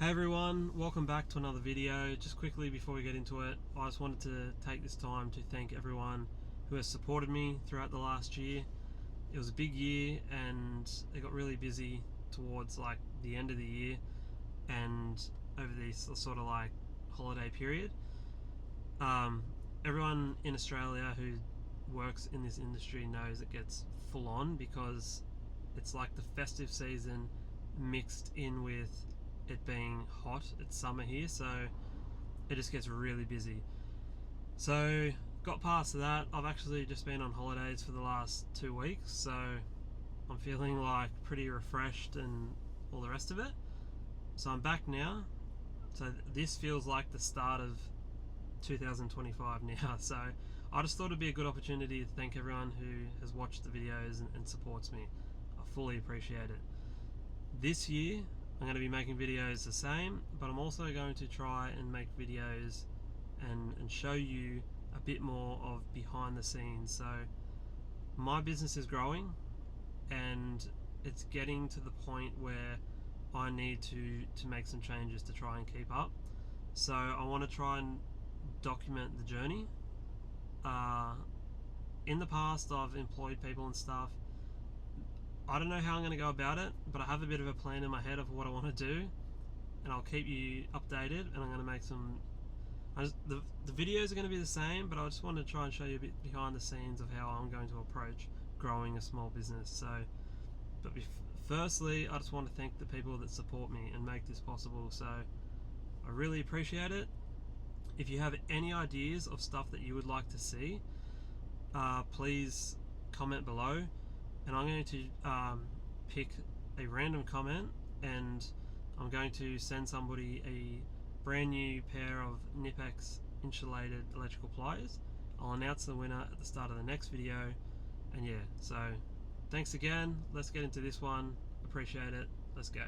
Hey everyone, welcome back to another video. Just quickly before we get into it, I just wanted to take this time to thank everyone who has supported me throughout the last year. It was a big year and it got really busy towards like the end of the year and over this sort of like holiday period. Everyone in Australia who works in this industry knows it gets full on because it's like the festive season mixed in with it being hot. It's summer here, so it just gets really busy. So got past that. I've actually just been on holidays for the last 2 weeks, so I'm feeling like pretty refreshed and all the rest of it. So I'm back now, so this feels like the start of 2025 now. So I just thought it'd be a good opportunity to thank everyone who has watched the videos and supports me. I fully appreciate it. This year I'm going to be making videos the same, but I'm also going to try and make videos and show you a bit more of behind the scenes. So my business is growing and it's getting to the point where I need to make some changes to try and keep up. So I want to try and document the journey. In the past I've employed people and stuff. I don't know how I'm going to go about it, but I have a bit of a plan in my head of what I want to do, and I'll keep you updated. And I'm going to make some. The videos are going to be the same, but I just want to try and show you a bit behind the scenes of how I'm going to approach growing a small business. So, but firstly, I just want to thank the people that support me and make this possible. So, I really appreciate it. If you have any ideas of stuff that you would like to see, please comment below. And I'm going to pick a random comment and I'm going to send somebody a brand new pair of Nipex insulated electrical pliers. I'll announce the winner at the start of the next video. And yeah, so thanks again. Let's get into this one. Appreciate it. Let's go.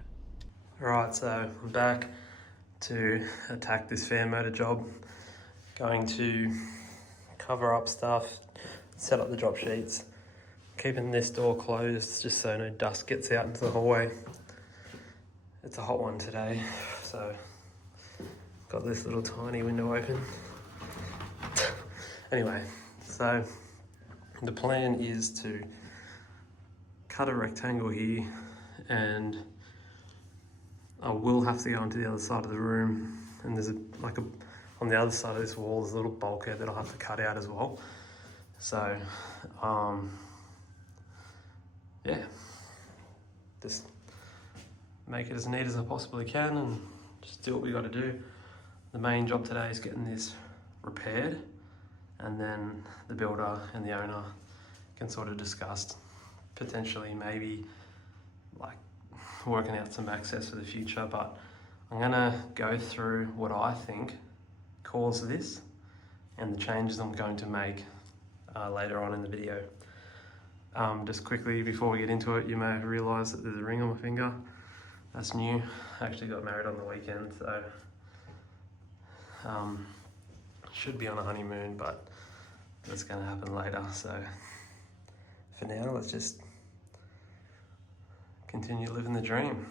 Alright, so I'm back to attack this fan motor job. Going to cover up stuff, set up the drop sheets. Keeping this door closed just so no dust gets out into the hallway. It's a hot one today, so got this little tiny window open. Anyway, so the plan is to cut a rectangle here, and I will have to go onto the other side of the room, and there's on the other side of this wall there's a little bulkhead that I'll have to cut out as well. So yeah, just make it as neat as I possibly can and just do what we got to do. The main job today is getting this repaired, and then the builder and the owner can sort of discuss potentially maybe like working out some access for the future. But I'm gonna go through what I think caused this and the changes I'm going to make later on in the video. Just quickly before we get into it, you may have realised that there's a ring on my finger. That's new. I actually got married on the weekend, so should be on a honeymoon, but that's going to happen later. So for now, let's just continue living the dream.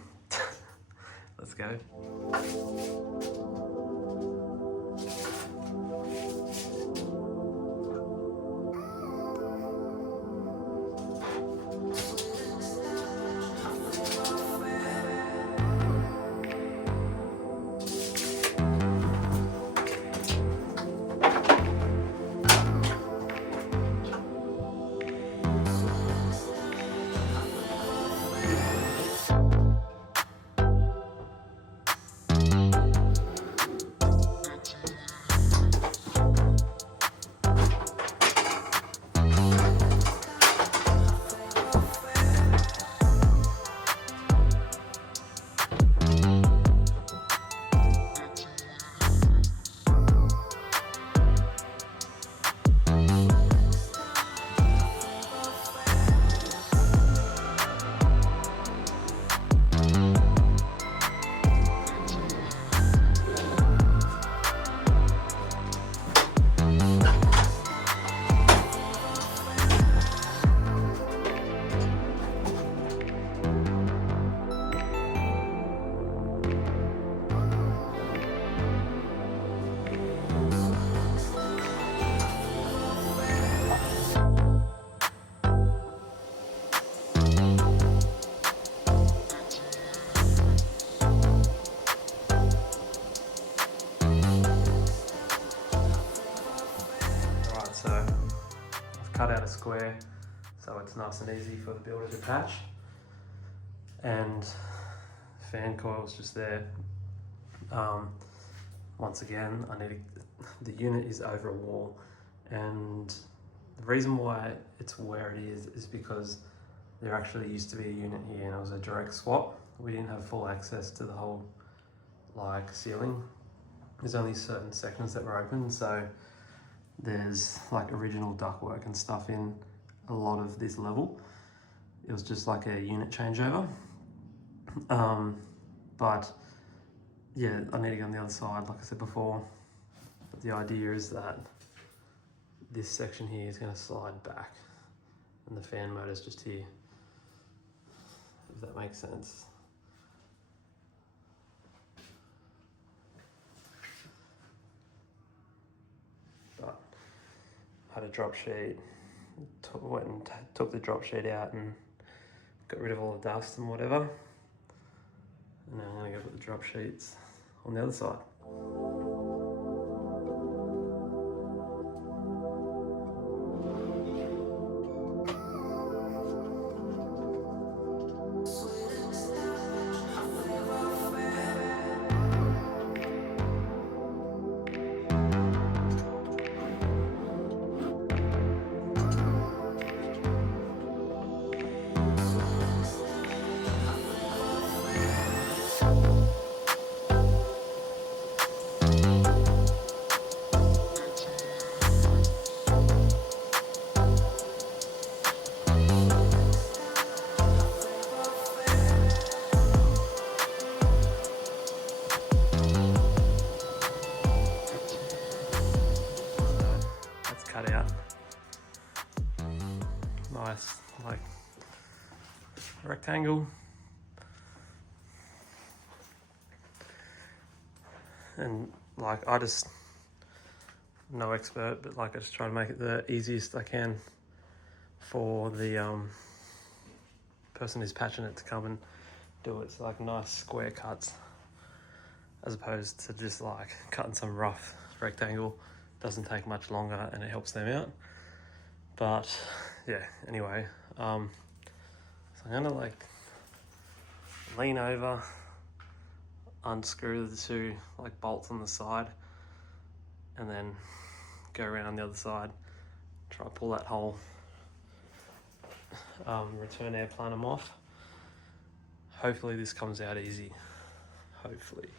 Let's go. cut out a square so it's nice and easy for the builder to patch. And fan coil's just there. Once again, the unit is over a wall, and the reason why it's where it is because there actually used to be a unit here and it was a direct swap. We didn't have full access to the whole like ceiling. There's only certain sections that were open, so there's like original ductwork and stuff in a lot of this level. It was just like a unit changeover. But yeah, I need to go on the other side, like I said before. But the idea is that this section here is going to slide back and the fan motor's just here, if that makes sense. But I had a drop sheet, went and took the drop sheet out and got rid of all the dust and whatever. And now I'm going to go put the drop sheets on the other side. Cut out. Nice, like rectangle. And like I'm no expert, but like I just try to make it the easiest I can for the person who's patching it to come and do it. So like nice square cuts, as opposed to just like cutting some rough rectangle. Doesn't take much longer and it helps them out. But yeah, anyway, so I'm gonna like lean over, unscrew the two like bolts on the side, and then go around the other side, try to pull that whole return air plenum off. Hopefully this comes out easy, hopefully.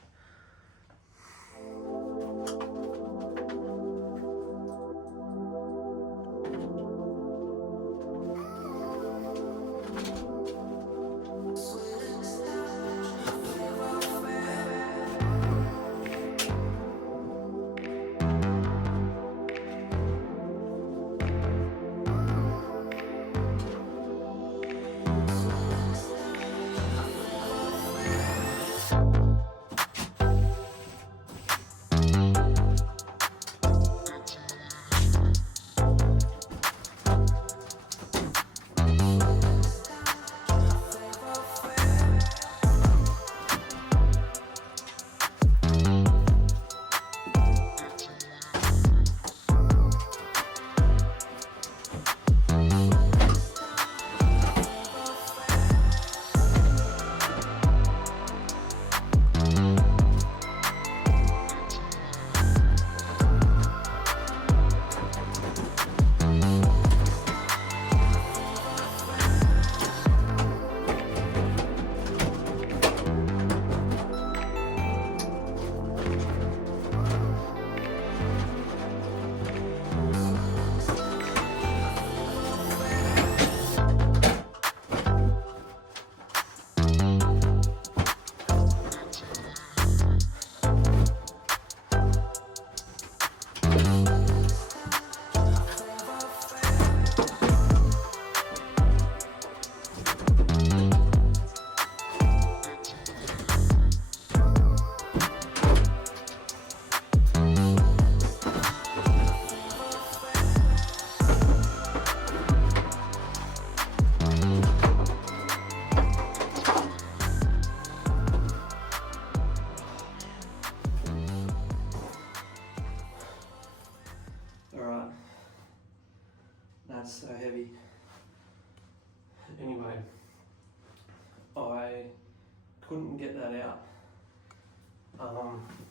get that out.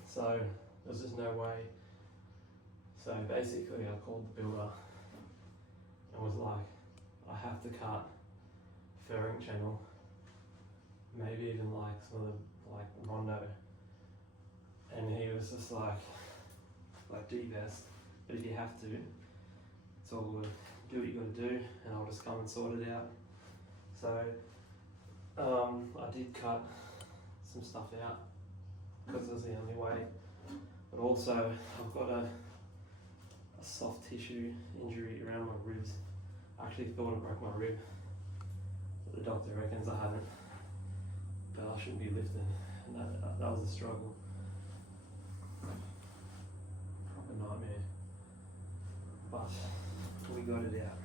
So there's just no way. So basically I called the builder and was like, I have to cut furring channel, maybe even like some of the like rondo. And he was just like do your best, but if you have to, it's all good. Do what you got to do, and I'll just come and sort it out. So I did cut some stuff out because it was the only way. But also I've got a soft tissue injury around my ribs. I actually thought I broke my rib, but the doctor reckons I haven't. But I shouldn't be lifting, and that was a struggle. Proper nightmare. But we got it out.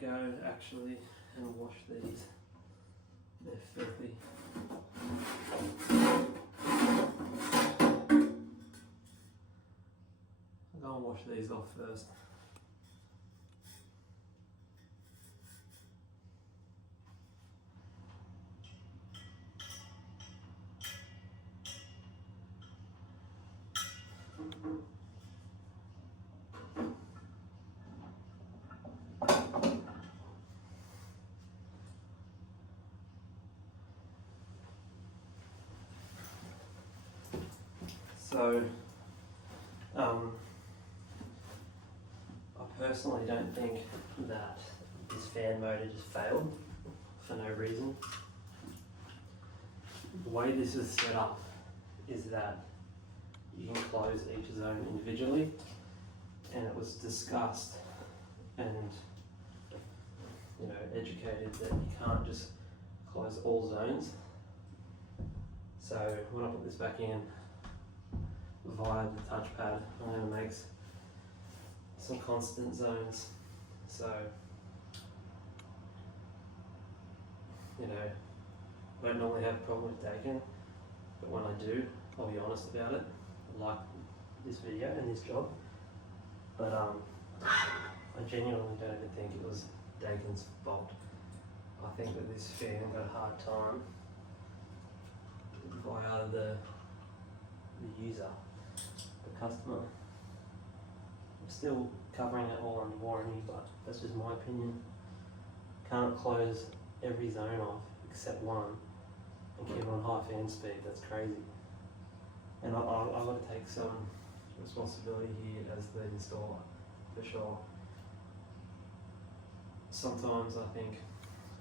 Go actually and wash these. They're filthy. I'll go and wash these off first. So, I personally don't think that this fan motor just failed for no reason. The way this is set up is that you can close each zone individually, and it was discussed and educated that you can't just close all zones. So when I put this back in via the touchpad, I'm going to make some constant zones. So, I don't normally have a problem with Daikin, but when I do, I'll be honest about it. I like this video and this job, but I genuinely don't even think it was Daikin's fault. I think that this fan got a hard time via the the user, the customer. I'm still covering it all under warranty, but that's just my opinion. Can't close every zone off except one and keep it on high fan speed. That's crazy. And I've got to take some responsibility here as the installer, for sure. Sometimes I think,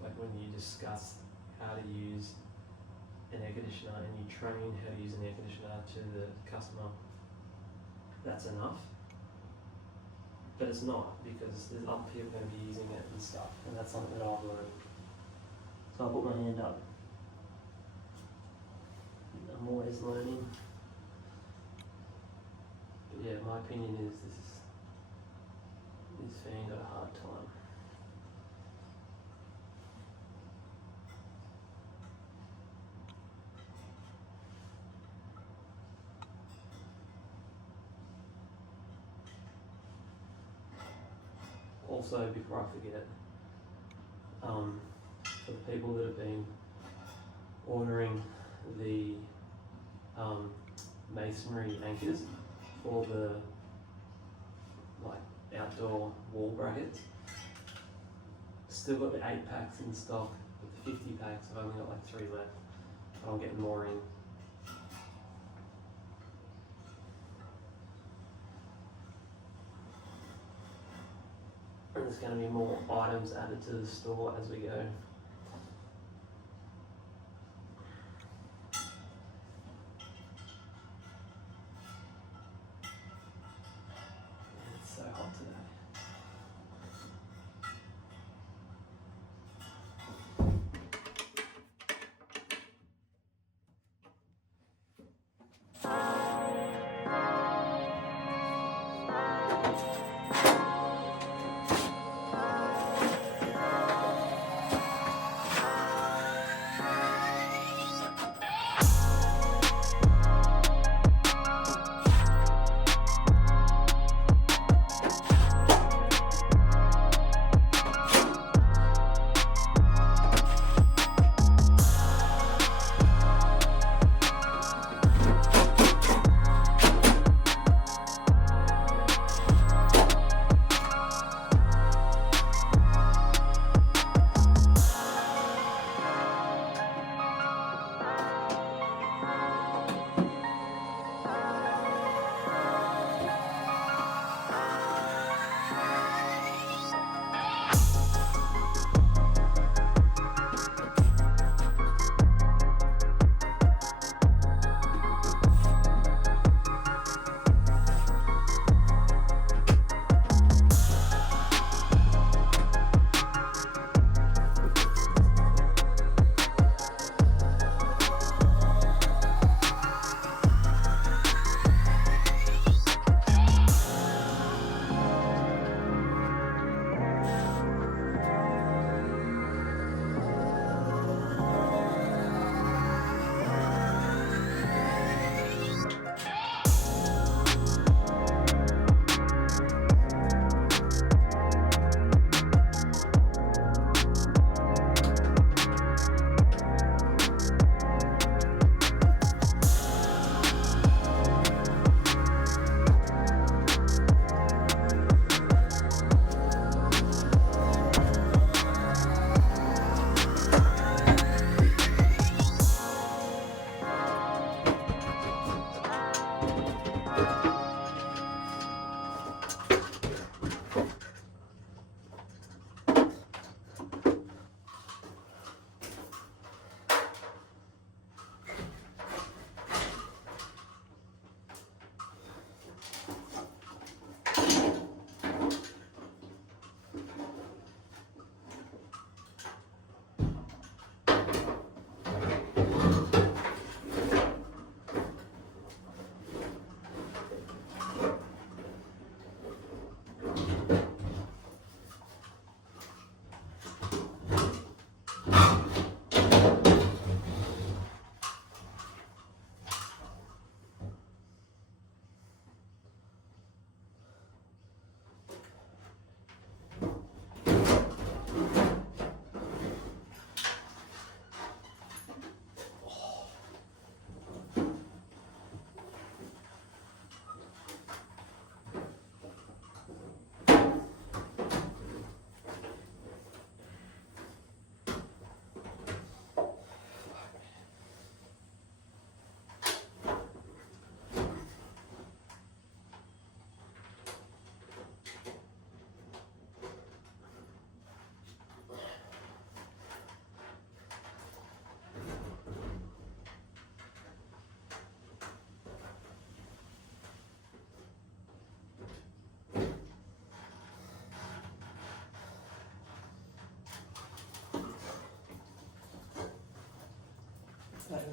like when you discuss how to use an air conditioner and you train how to use an air conditioner to the customer, that's enough. But it's not, because there's other people going to be using it and stuff, and that's something that I've learned. So I'll put my hand up. I'm always learning. But yeah, my opinion is this fan got a hard time. Also, before I forget, for the people that have been ordering the masonry anchors for the outdoor wall brackets, still got the 8 packs in stock, but the 50 packs I've only got 3 left, but I'm getting more in. And there's going to be more items added to the store as we go. It's so hot today.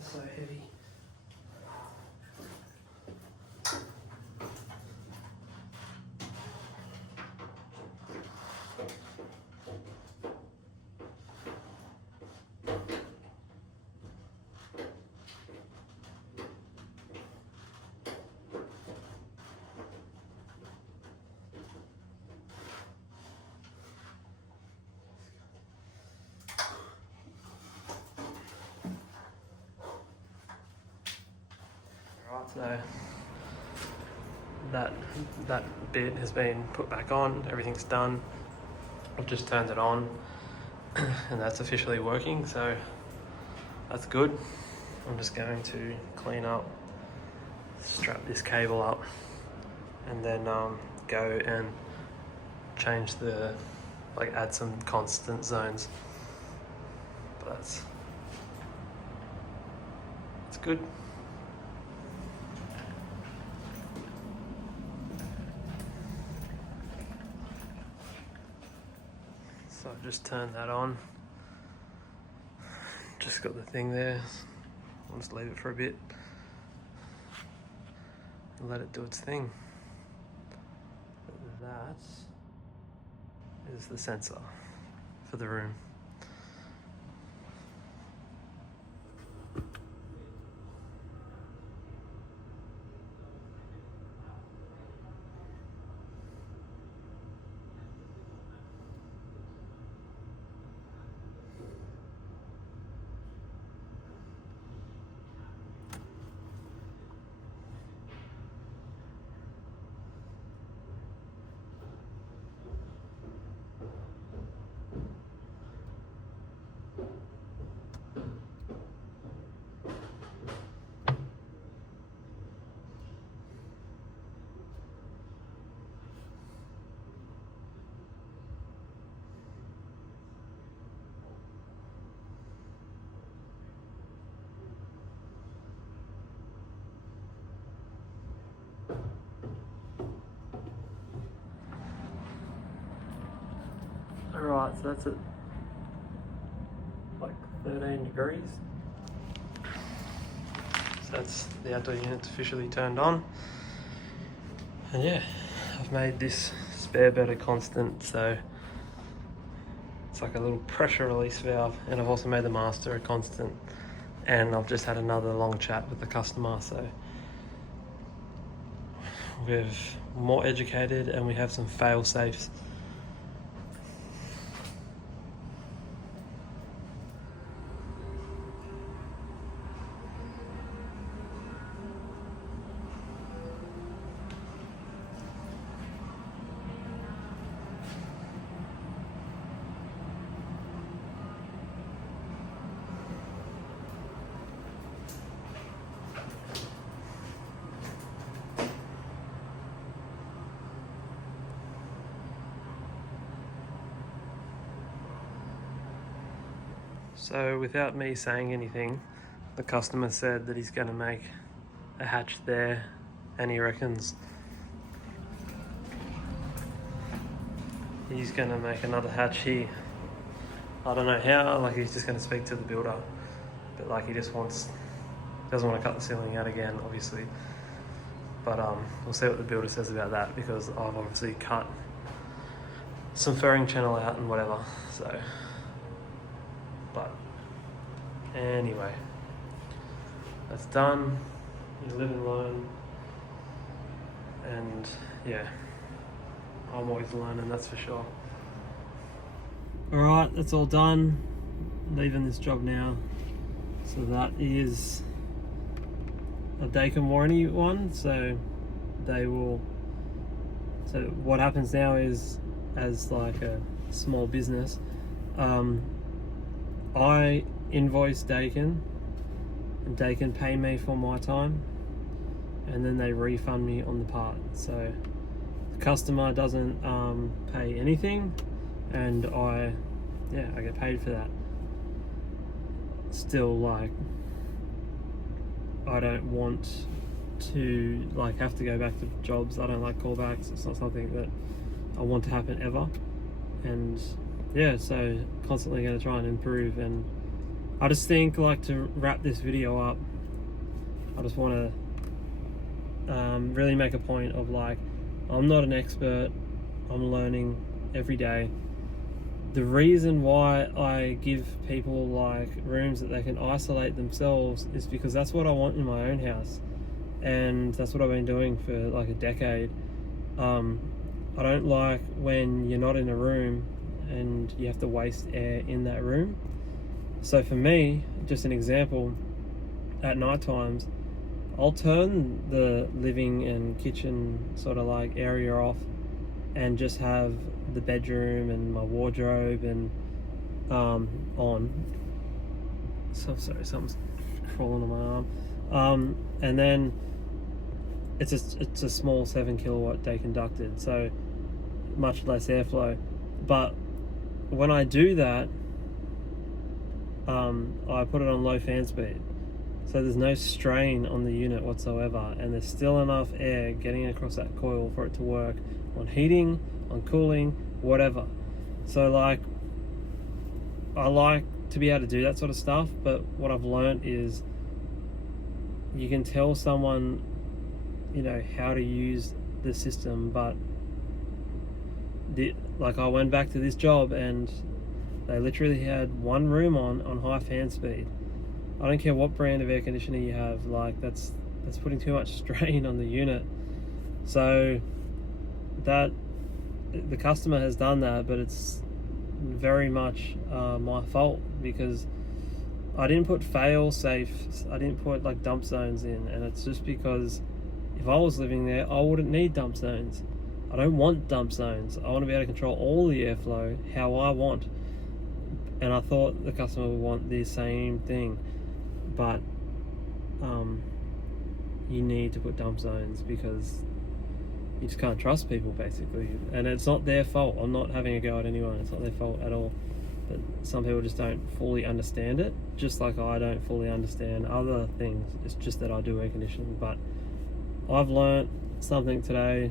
It's so heavy. So that bit has been put back on, everything's done. I've just turned it on and that's officially working, so that's good. I'm just going to clean up, strap this cable up, and then go and change add some constant zones. But that's good. So I've just turned that on. Just got the thing there. I'll just leave it for a bit and let it do its thing. That is the sensor for the room. Alright, so that's at like 13 degrees. So that's the outdoor unit's officially turned on. And yeah, I've made this spare bed a constant, so it's like a little pressure release valve, and I've also made the master a constant, and I've just had another long chat with the customer, so we're more educated and we have some fail safes. So without me saying anything, the customer said that he's going to make a hatch there, and he reckons he's going to make another hatch here. I don't know how, like he's just going to speak to the builder, but like he just doesn't want to cut the ceiling out again, obviously. But we'll see what the builder says about that, because I've obviously cut some furring channel out and whatever, so. But anyway, that's done. You live and learn, and yeah, I'm always learning, that's for sure. Alright, that's all done. Leaving this job now. So that is a Daikin warranty one, so they will, so what happens now is, as like a small business, I invoice Daikin, and Daikin pay me for my time, and then they refund me on the part. So the customer doesn't pay anything, and I get paid for that. Still, like, I don't want to like have to go back to jobs. I don't like callbacks. It's not something that I want to happen ever, and yeah, so constantly going to try and improve and I just think, like, to wrap this video up, I just want to really make a point of, like, I'm not an expert, I'm learning every day. The reason why I give people, like, rooms that they can isolate themselves is because that's what I want in my own house, and that's what I've been doing for like a decade. I don't like when you're not in a room and you have to waste air in that room. So for me, just an example, at night times, I'll turn the living and kitchen sort of like area off and just have the bedroom and my wardrobe and on. So sorry, something's crawling on my arm. And then it's a small 7 kilowatt Daikin ducted, so much less airflow. But when I do that, I put it on low fan speed, so there's no strain on the unit whatsoever, and there's still enough air getting across that coil for it to work on heating, on cooling, whatever. So, like, I like to be able to do that sort of stuff, but what I've learned is you can tell someone, you know, how to use the system, but like, I went back to this job and they literally had one room on high fan speed. I don't care what brand of air conditioner you have, like, that's putting too much strain on the unit. So that the customer has done that, but it's very much my fault, because I didn't put fail safes, I didn't put like dump zones in, and it's just because if I was living there, I wouldn't need dump zones. I don't want dump zones. I want to be able to control all the airflow how I want, and I thought the customer would want the same thing, but you need to put dump zones because you just can't trust people, basically. And it's not their fault. I'm not having a go at anyone. It's not their fault at all. But some people just don't fully understand it, just like I don't fully understand other things. It's just that I do air conditioning. But I've learnt something today.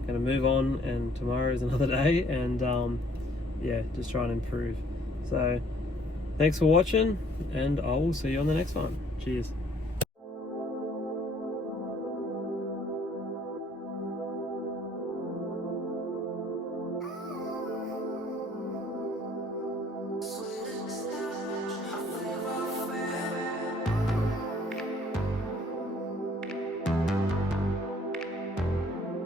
I'm going to move on, and tomorrow is another day, and yeah, just try and improve. So thanks for watching, and I will see you on the next one. Cheers.